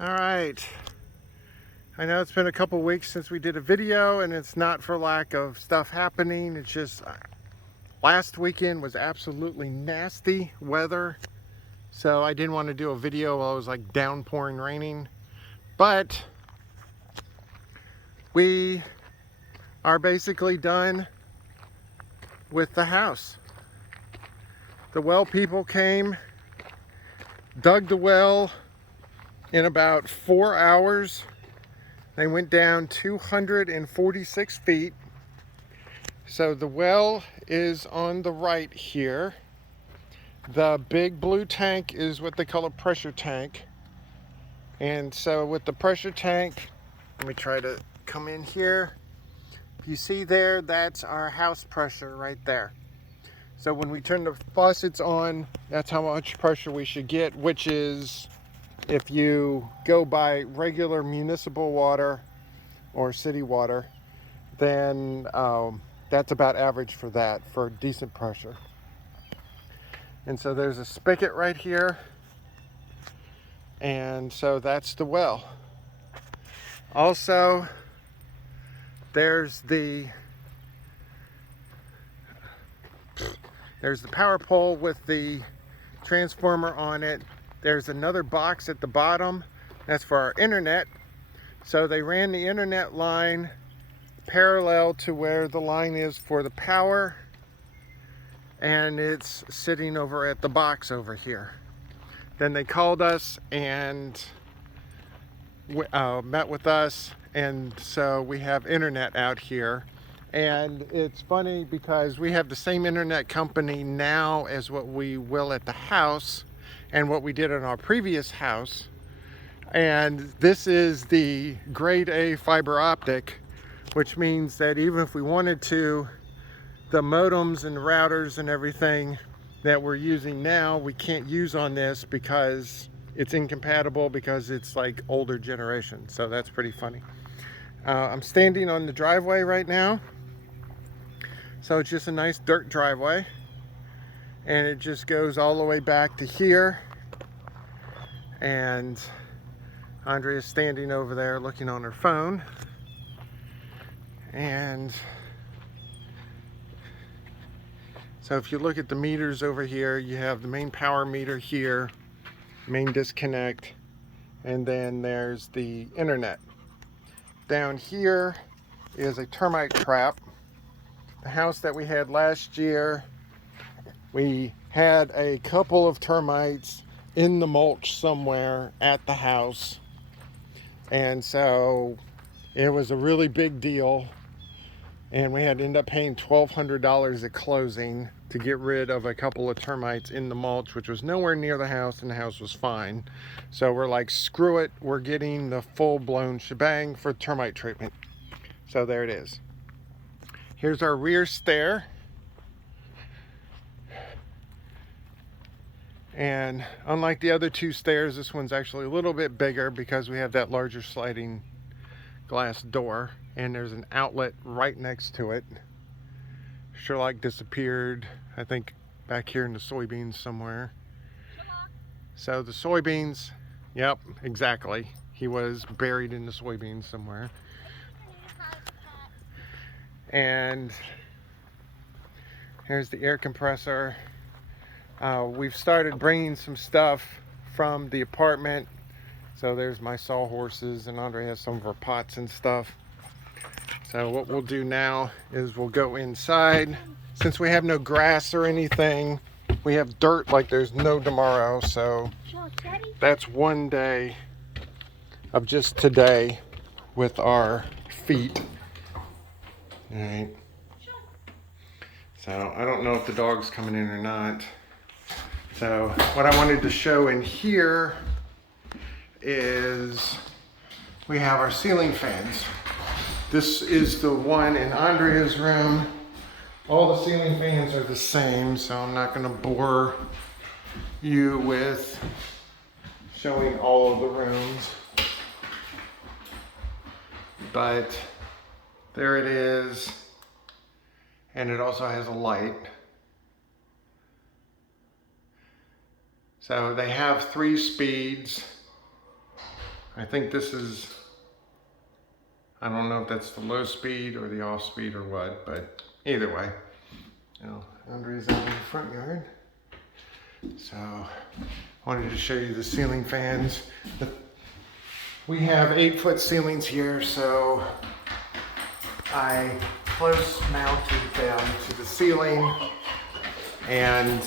All right. I know it's been a couple weeks since we did a video, and it's not for lack of stuff happening. It's just last weekend was absolutely nasty weather, so I didn't want to do a video while it was like downpouring raining. But we are basically done with the house. The well people came, dug the well in about 4 hours. They went down 246 feet. So the well is on the right here. The big blue tank is what they call a pressure tank. And so with the pressure tank, let me try to come in here. If you see there, that's our house pressure right there. So when we turn the faucets on, that's how much pressure we should get, which is, if you go by regular municipal water or city water, then that's about average for that, for decent pressure. And so there's a spigot right here, and so that's the well. Also, there's the power pole with the transformer on it. There's another box at the bottom, that's for our internet. So they ran the internet line parallel to where the line is for the power, and it's sitting over at the box over here. Then they called us and met with us, and so we have internet out here. And it's funny because we have the same internet company now as what we will at the house and what we did in our previous house. And this is the grade A fiber optic, which means that even if we wanted to, the modems and routers and everything that we're using now, we can't use on this because it's incompatible, because it's like older generation. So that's pretty funny. I'm standing on the driveway right now. So it's just a nice dirt driveway, and it just goes all the way back to here. And Andrea's standing over there looking on her phone. And so if you look at the meters over here, you have the main power meter here, main disconnect, and then there's the internet. Down here is a termite trap. The house that we had last year, we had a couple of termites in the mulch somewhere at the house, and so it was a really big deal, and we had to end up paying $1,200 at closing to get rid of a couple of termites in the mulch, which was nowhere near the house, and the house was fine. So we're like, screw it, we're getting the full-blown shebang for termite treatment. So there it is. Here's our rear stair. And unlike the other two stairs, this one's actually a little bit bigger because we have that larger sliding glass door, and there's an outlet right next to it. Sherlock disappeared, I think, back here in the soybeans somewhere. So the soybeans, yep, exactly. He was buried in the soybeans somewhere. And here's the air compressor. We've started bringing some stuff from the apartment. So there's my sawhorses, and Andre has some of her pots and stuff. So what we'll do now is we'll go inside. Since we have no grass or anything, we have dirt like there's no tomorrow. So that's one day of just today with our feet. All right. So I don't know if the dog's coming in or not. So what I wanted to show in here is we have our ceiling fans. This is the one in Andrea's room. All the ceiling fans are the same, so I'm not going to bore you with showing all of the rooms. But there it is. And it also has a light. So they have 3 speeds. I think this is, I don't know if that's the low speed or the off speed or what, but either way. Now, Andre's out in the front yard. So, wanted to show you the ceiling fans. We have 8-foot ceilings here, so I close mounted them to the ceiling, and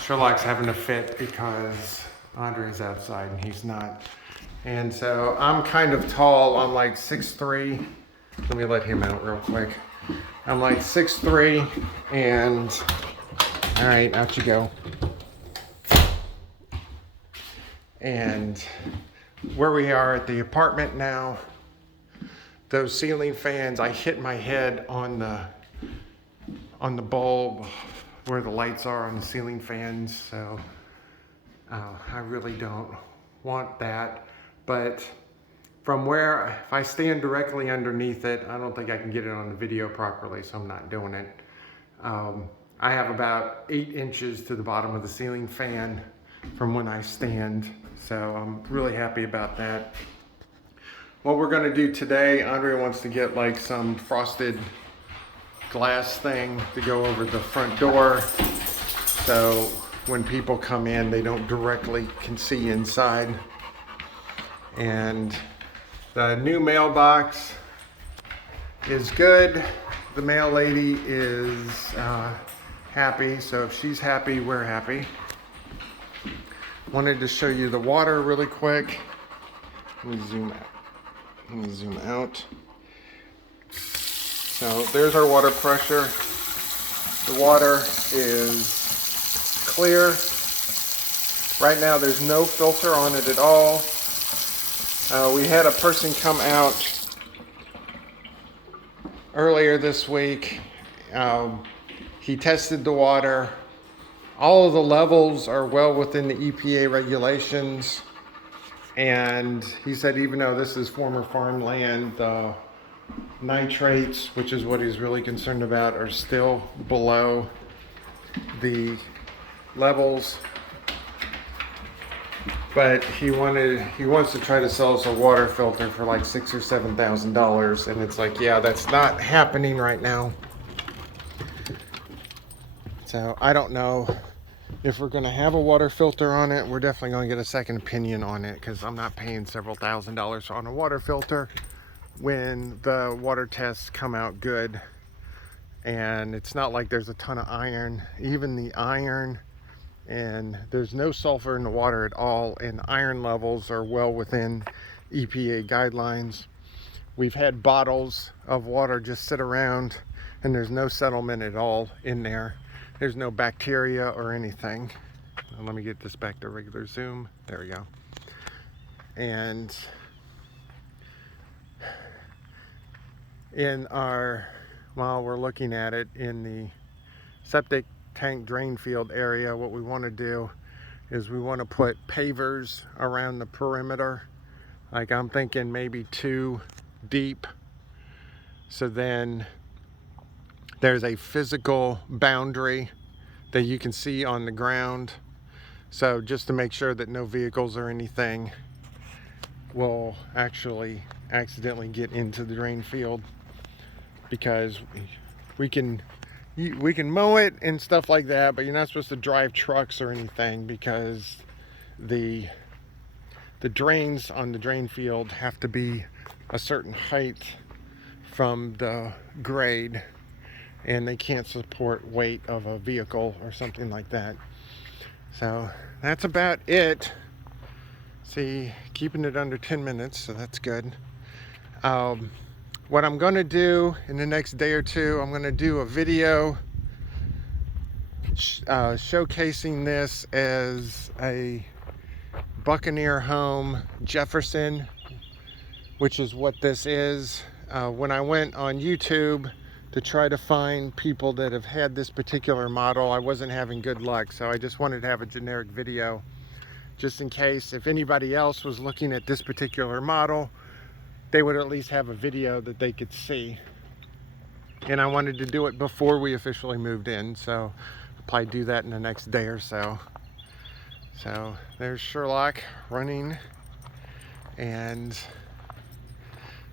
Sherlock's having a fit because Andre's outside and he's not. And so I'm kind of tall. I'm like 6'3". Let me let him out real quick. I'm like 6'3", and all right, out you go. And where we are at the apartment now, those ceiling fans, I hit my head on the bulb where the lights are on the ceiling fans, so I really don't want that. But from where, if I stand directly underneath it, I don't think I can get it on the video properly, so I'm not doing it. I have about 8 inches to the bottom of the ceiling fan from when I stand, so I'm really happy about that. What we're gonna do today, Andre wants to get like some frosted glass thing to go over the front door, so when people come in, they don't directly can see inside. And the new mailbox is good. The mail lady is happy, so if she's happy, we're happy. Wanted to show you the water really quick. Let me zoom out. Let me zoom out. So there's our water pressure. The water is clear. Right now there's no filter on it at all. We had a person come out earlier this week. He tested the water. All of the levels are well within the EPA regulations. And he said even though this is former farmland, the nitrates, which is what he's really concerned about, are still below the levels. But he wants to try to sell us a water filter for like $6,000 or $7,000, and it's like, yeah, that's not happening right now. So I don't know if we're going to have a water filter on it. We're definitely going to get a second opinion on it, because I'm not paying several $1,000s on a water filter when the water tests come out good. And it's not like there's a ton of iron. Even the iron, and there's no sulfur in the water at all, and iron levels are well within EPA guidelines. We've had bottles of water just sit around, and there's no settlement at all in there. There's no bacteria or anything. Now, let me get this back to regular zoom. There we go. And while we're looking at it, in the septic tank drain field area, what we want to do is we want to put pavers around the perimeter. Like, I'm thinking maybe 2 deep, so then there's a physical boundary that you can see on the ground, so just to make sure that no vehicles or anything will actually accidentally get into the drain field, because we can mow it and stuff like that, but you're not supposed to drive trucks or anything, because the drains on the drain field have to be a certain height from the grade, and they can't support weight of a vehicle or something like that. So that's about it. See, keeping it under 10 minutes, so that's good. What I'm going to do in the next day or two, I'm going to do a video showcasing this as a Buccaneer home Jefferson, which is what this is. When I went on YouTube to try to find people that have had this particular model, I wasn't having good luck, so I just wanted to have a generic video just in case if anybody else was looking at this particular model, they would at least have a video that they could see. And I wanted to do it before we officially moved in, so I'll probably do that in the next day or so. So there's Sherlock running And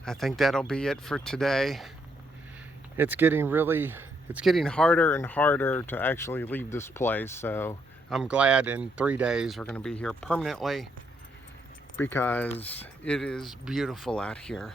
I think that'll be it for today. It's getting harder and harder to actually leave this place. So I'm glad in 3 days we're going to be here permanently, because it is beautiful out here.